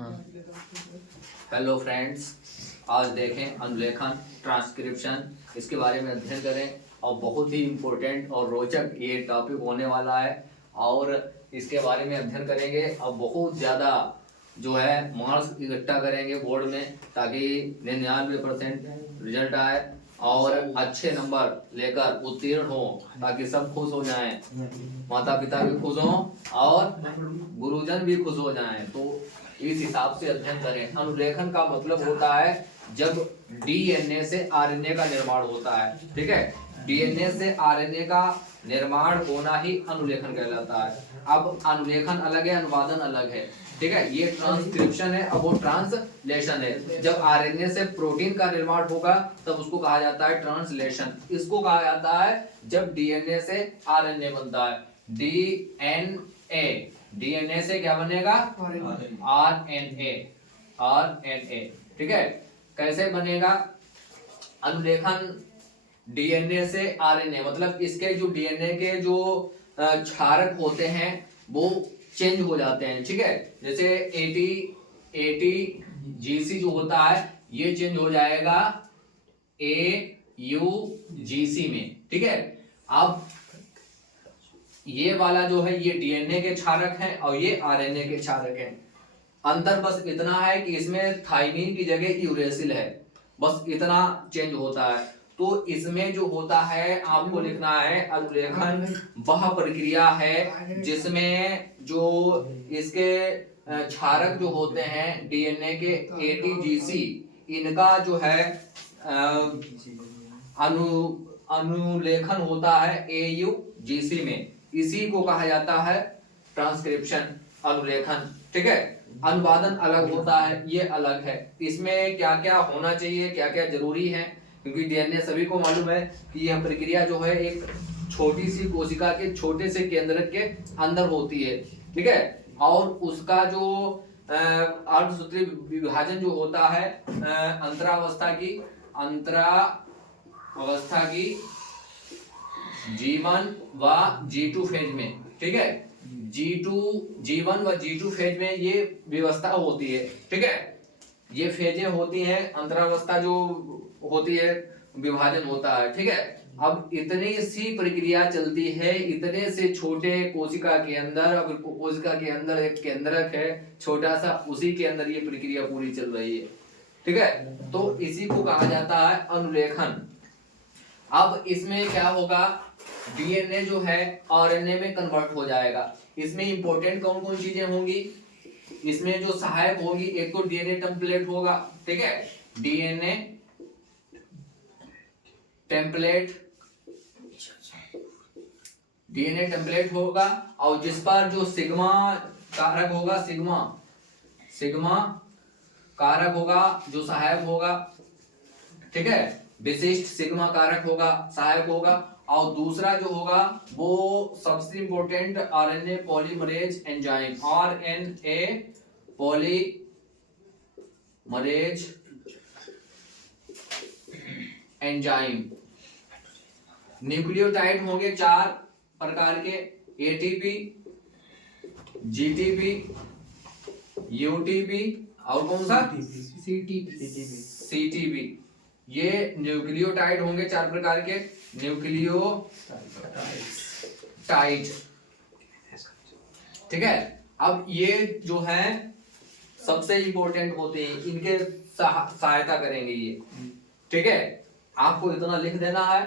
Hello friends, आज देखें अनुलेखन transcription, इसके बारे में अध्ययन करें और बहुत ही इम्पोर्टेंट और रोचक ये टॉपिक होने वाला है और इसके बारे में अध्ययन करेंगे और बहुत ज़्यादा जो है मार्क्स इकट्ठा करेंगे बोर्ड में ताकि 99% रिजल्ट आए और अच्छे नंबर लेकर उत्तीर्ण हो ताकि सब खुश हो जाएं, माता पिता भी खुश हों और गुरुजन भी खुश हो जाएं। तो इस हिसाब से अध्ययन करें। अनुलेखन का मतलब होता है जब डीएनए से आरएनए का निर्माण होता है, ठीक है। डीएनए से आरएनए का निर्माण होना ही अनुलेखन कहलाता है। अब अनुलेखन अलग है, अनुवादन अलग है, ठीक है। ये ट्रांसक्रिप्शन है, अब वो ट्रांसलेशन है। जब आरएनए से प्रोटीन का निर्माण होगा तब उसको कहा जाता है ट्रांसलेशन। इसको कहा जाता है जब डीएनए से आरएनए बनता है। डीएनए, डीएनए से क्या बनेगा? आरएनए, आरएनए, ठीक है। कैसे बनेगा अनुलेखन? डीएनए से आरएनए मतलब इसके जो डीएनए के जो क्षारक होते हैं वो चेंज हो जाते हैं, ठीक है। जैसे एटीजीसी जो होता है ये चेंज हो जाएगा एयूजीसी में, ठीक है। अब ये वाला जो है ये डीएनए के क्षारक हैं और ये आरएनए के क्षारक हैं। अंतर बस इतना है कि इसमें थाइमीन की जगह यूरेसिल है, बस इतना चेंज होता है। तो इसमें जो होता है आपको लिखना है अनुलेखन वह प्रक्रिया है जिसमें जो इसके क्षारक जो होते हैं डीएनए के एटीजीसी, इनका जो है अनुलेखन होता है एयूजीसी में। इसी को कहा जाता है ट्रांसक्रिप्शन, अनुलेखन, ठीक है। अनुवादन अलग होता है, ये अलग है। इसमें क्या क्या होना चाहिए, क्या क्या जरूरी है, क्योंकि डीएनए सभी को मालूम है कि यह प्रक्रिया जो है एक छोटी सी कोशिका के छोटे से केंद्रक के अंदर होती है, ठीक है। और उसका जो अर्धसूत्री विभाजन जो होता है अंतरावस्था की G1 व G2 फेज में, ठीक है। G1 व G2 फेज में ये व्यवस्था होती है, ठीक है। ये फेजें होती हैं, अंतरावस्था जो होती है विभाजन होता है, ठीक है। अब इतनी सी प्रक्रिया चलती है इतने से छोटे कोशिका के अंदर। अब कोशिका के अंदर एक केंद्रक है छोटा सा, उसी के अंदर ये प्रक्रिया पूरी चल रही है, ठीक है। तो इसी को कहा जाता है अनुलेखन। अब इसमें क्या होगा, डीएनए जो है आरएनए में कन्वर्ट हो जाएगा। इसमें इंपॉर्टेंट कौन कौन चीजें होंगी, इसमें जो सहायक होगी, एक तो डीएनए टेम्पलेट होगा, ठीक है। डीएनए टेम्पलेट होगा और जिस पर जो सिग्मा कारक होगा, सिग्मा कारक होगा जो सहायक होगा, ठीक है। विशिष्ट सिग्मा कारक होगा, सहायक होगा। और दूसरा जो होगा वो सबसे important RNA polymerase enzyme, RNA polymerase enzyme. Nucleotide होंगे 4 प्रकार के, एटीपी, जीटीपी, यूटीपी और कौन सा? सीटीपी। ये न्यूक्लियोटाइड होंगे 4 प्रकार के, न्यूक्लियोटाइड, ठीक है। अब ये जो है सबसे इंपॉर्टेंट होते हैं, इनके सहायता करेंगे ये, ठीक है। आपको इतना लिख देना है।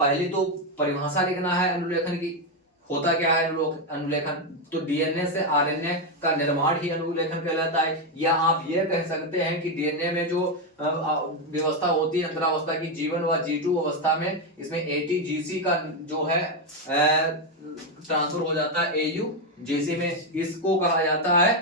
पहली तो परिभाषा लिखना है अनुलेखन की, होता क्या है अनुलेखन। तो डीएनए से आरएनए का निर्माण ही अनुलेखन कहलाता है। या आप ये कह सकते हैं कि डीएनए में जो व्यवस्था होती है अंतरावस्था की G1 व G2 अवस्था में, इसमें एटीजीसी का जो है ट्रांसफर हो जाता है एयूजीसी में। इसको कहा जाता है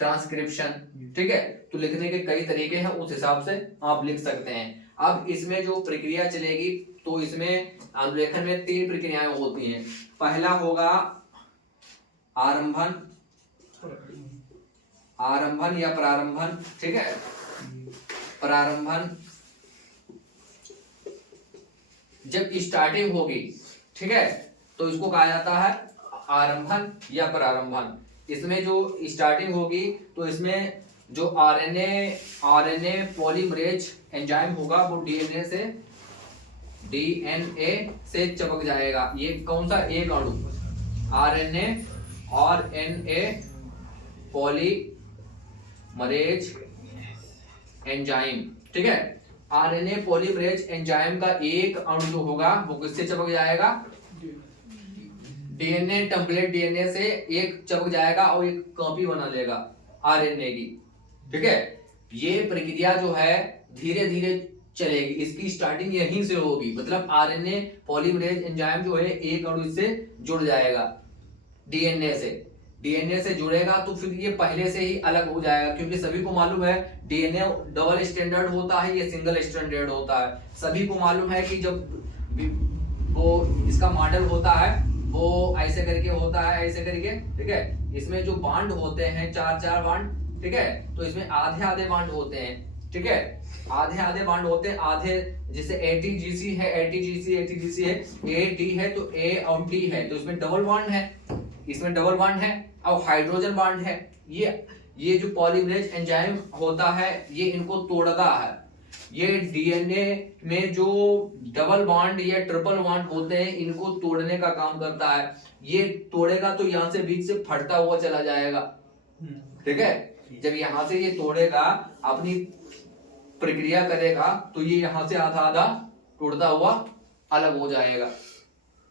ट्रांसक्रिप्शन, ठीक है। तो लिखने के कई तरीके हैं, उस हिसाब से आप लिख सकते हैं। अब इसमें जो प्रक्रिया चलेगी तो इसमें अनुलेखन में 3 प्रक्रियाएं होती हैं। पहला होगा आरंभन या प्रारंभन, ठीक है। प्रारंभन जब स्टार्टिंग होगी, ठीक है, तो इसको कहा जाता है आरंभन या प्रारंभन। इसमें जो स्टार्टिंग होगी तो इसमें जो आरएनए पॉलीमरेज एंजाइम होगा वो डीएनए से चिपक जाएगा। ये कौन सा एक अणु, आरएनए पॉलीमरेज एंजाइम, ठीक है। आरएनए पॉलीमरेज एंजाइम का एक अणु जो होगा वो किससे चिपक जाएगा, डीएनए टेम्पलेट डीएनए से एक चिपक जाएगा और एक कॉपी बना लेगा आरएनए की, ठीक है। ये प्रक्रिया जो है धीरे धीरे चलेगी, इसकी स्टार्टिंग यहीं से होगी। मतलब आरएनए पॉलीमरेज एंजाइम जो है एक अणु से जुड़ जाएगा डीएनए से जुड़ेगा तो फिर ये पहले से ही अलग हो जाएगा, क्योंकि सभी को मालूम है डीएनए डबल स्टैंडर्ड होता है, ये सिंगल स्टैंडर्ड होता है। सभी को मालूम है कि जब वो इसका मॉडल होता है वो ऐसे करके होता है, ऐसे करके, ठीक है। इसमें जो बांड होते हैं चार बांड, ठीक है, तो इसमें आधे बांड होते हैं, ठीक है, आधे बांड होते हैं। आधे जैसे एटीजीसी है, एटीजीसी है, ए डी है तो ए और डी है, तो इसमें डबल बांड है, इसमें डबल बांड है और हाइड्रोजन बांड है। ये जो पॉलीमरेज एंजाइम होता है ये इनको तोड़ता है। ये डीएनए में जो डबल बॉन्ड या ट्रिपल बॉन्ड होते हैं इनको तोड़ने का काम करता है। ये तोड़ेगा तो यहाँ से बीच से फटता हुआ चला जाएगा, ठीक है। जब यहाँ से ये तोड़ेगा, अपनी प्रक्रिया करेगा तो ये यहाँ से आधा टूटता हुआ अलग हो जाएगा,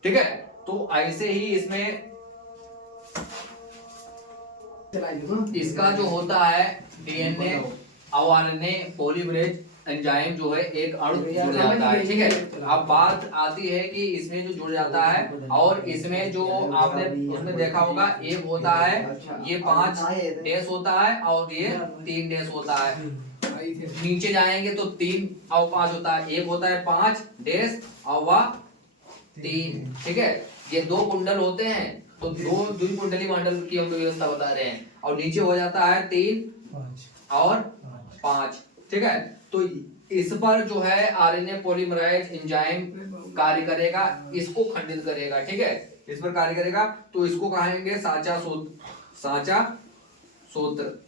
ठीक है। तो ऐसे ही इसमें इसका जो होता है डीएनए और आरएनए पॉलीमरेज एंजाइम जो है एक अणु जुड़ जाता है, ठीक है। अब बात आती है कि इसमें जो जुड़ जाता है और इसमें जो आपने उसमें देखा होगा एक होता है ये 5 डैश होता है और ये 3 डैश होता है। नीचे जाएंगे तो 3 और 5 होता है, एक होता है 5 डैश और वह 3, ठीक है। ये 2 कुंडल होते हैं तो दो कुंडली मंडल की हम व्यवस्था बता रहे हैं, और नीचे हो जाता है 3 और 5, ठीक है। तो इस पर जो है आरएनए पॉलीमरेज एंजाइम कार्य करेगा, इसको खंडित करेगा, ठीक है, इस पर कार्य करेगा। तो इसको कहेंगे साचा सूत्र।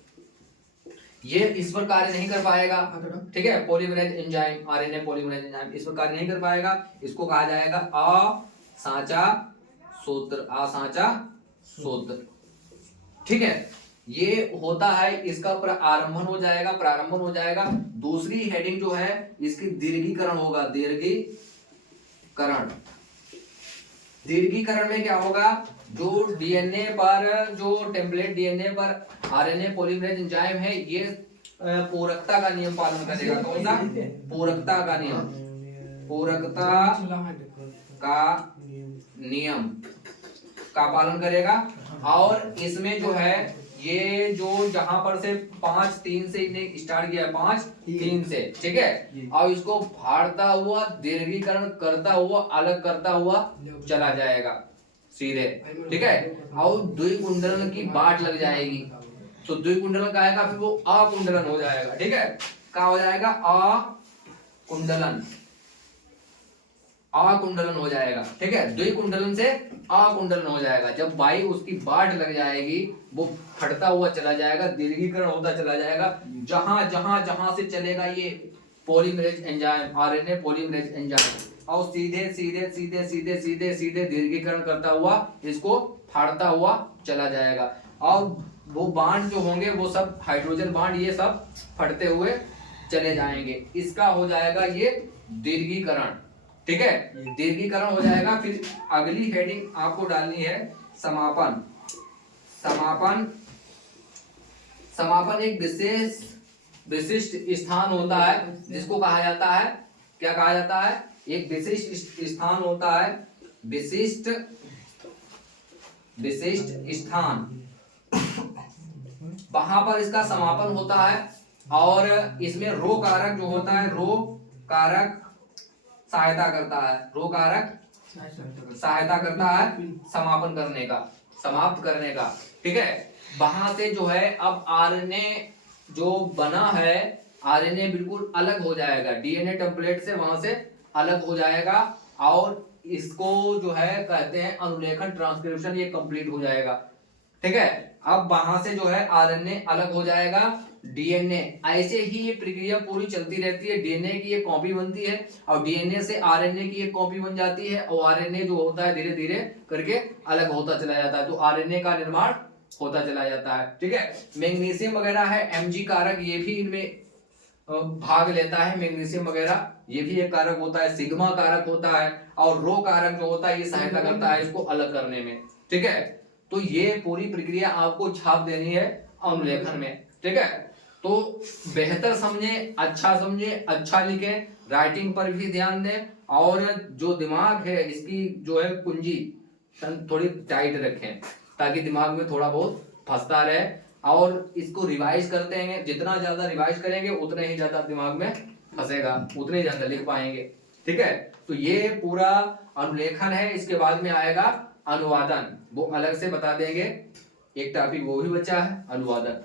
ये इस पर कार्य नहीं कर पाएगा, ठीक है। Polymerase enzyme, RNA polymerase enzyme इस पर कार्य नहीं कर पाएगा, इसको कहा जाएगा असांचा सूत्र, ठीक है। ये होता है, इसका प्रारंभन हो जाएगा। दूसरी हेडिंग जो है इसकी दीर्घीकरण होगा, दीर्घीकरण में क्या होगा, जो डीएनए पर, जो टेम्पलेट डीएनए पर आरएनए पॉलीमरेज एंजाइम है ये पूरकता का नियम पालन करेगा। कौन सा? पूरकता का नियम का पालन करेगा। और इसमें जो है ये जो जहां पर से 5-3 से इन्हें स्टार्ट किया है, 5-3 से, ठीक है, और इसको फाड़ता हुआ दीर्घीकरण करता हुआ अलग करता हुआ चला जाएगा सीधे, ठीक है। और द्विकुंडलन की बाट लग जाएगी, तो द्विकुंडलन का आएगा, फिर वो अकुंडलन हो जाएगा, ठीक है। क्या हो जाएगा? अकुंडलन हो जाएगा, ठीक है। द्विकुंडलन से अकुंडलन हो जाएगा। जब बाई उसकी बाट लग जाएगी वो फटता हुआ चला जाएगा, दीर्घीकरण होता चला जाएगा। जहां से चलेगा ये polymerase enzyme, RNA polymerase enzyme, और सीधे दीर्घीकरण करता हुआ इसको फाड़ता हुआ चला जाएगा। और वो बांड जो होंगे वो सब हाइड्रोजन बांड ये सब फटते हुए चले जाएंगे। इसका हो जाएगा ये दीर्घीकरण, ठीक है। दीर्घीकरण हो जाएगा। फिर अगली हेडिंग आपको डालनी है समापन। समापन एक विशिष्ट स्थान होता है जिसको कहा जाता है, क्या कहा जाता है? एक विशिष्ट स्थान होता है, विशिष्ट स्थान, वहां पर इसका समापन होता है। और इसमें रो कारक जो होता है, रो कारक सहायता करता है समापन करने का, समाप्त करने का, ठीक है। वहां से जो है अब आरएनए जो बना है, आरएनए बिल्कुल अलग हो जाएगा डीएनए टेम्पलेट से, वहां से अलग हो जाएगा। और इसको जो है कहते हैं अनुलेखन, ट्रांसक्रिप्शन, ये कंप्लीट हो जाएगा, ठीक है। अब वहां से जो है आरएनए अलग हो जाएगा, डीएनए, ऐसे ही ये प्रक्रिया पूरी चलती रहती है। डीएनए की एक कॉपी बनती है और डीएनए से आरएनए की एक कॉपी बन जाती है और आरएनए जो होता है धीरे धीरे करके अलग होता चला जाता है, तो आरएनए का निर्माण होता चला जाता है। ठीक है, मैग्नीशियम वगैरह है, एमजी कारक, ये भी इनमें भाग लेता है। मैग्नीशियम वगैरह ये भी एक कारक होता है, सिग्मा कारक होता है और रो कारक जो होता है ये सहायता करता है इसको अलग करने में। ठीक है, तो ये पूरी प्रक्रिया आपको छाप देनी है अनुलेखन में। ठीक है, तो बेहतर समझें, अच्छा लिखें, राइटिंग पर भी ध्यान दें और जो दिमाग है इसकी जो है कुंजी थोड़ी टाइट रखें ताकि दिमाग में थोड़ा बहुत फंसता रहे और इसको रिवाइज करते हैं। जितना ज्यादा रिवाइज करेंगे उतने ही ज्यादा दिमाग में फंसेगा, उतने ज्यादा लिख पाएंगे। ठीक है, तो ये पूरा अनुलेखन है। इसके बाद में आएगा अनुवादन, वो अलग से बता देंगे, एक टॉपिक वो भी बचा है अनुवादन।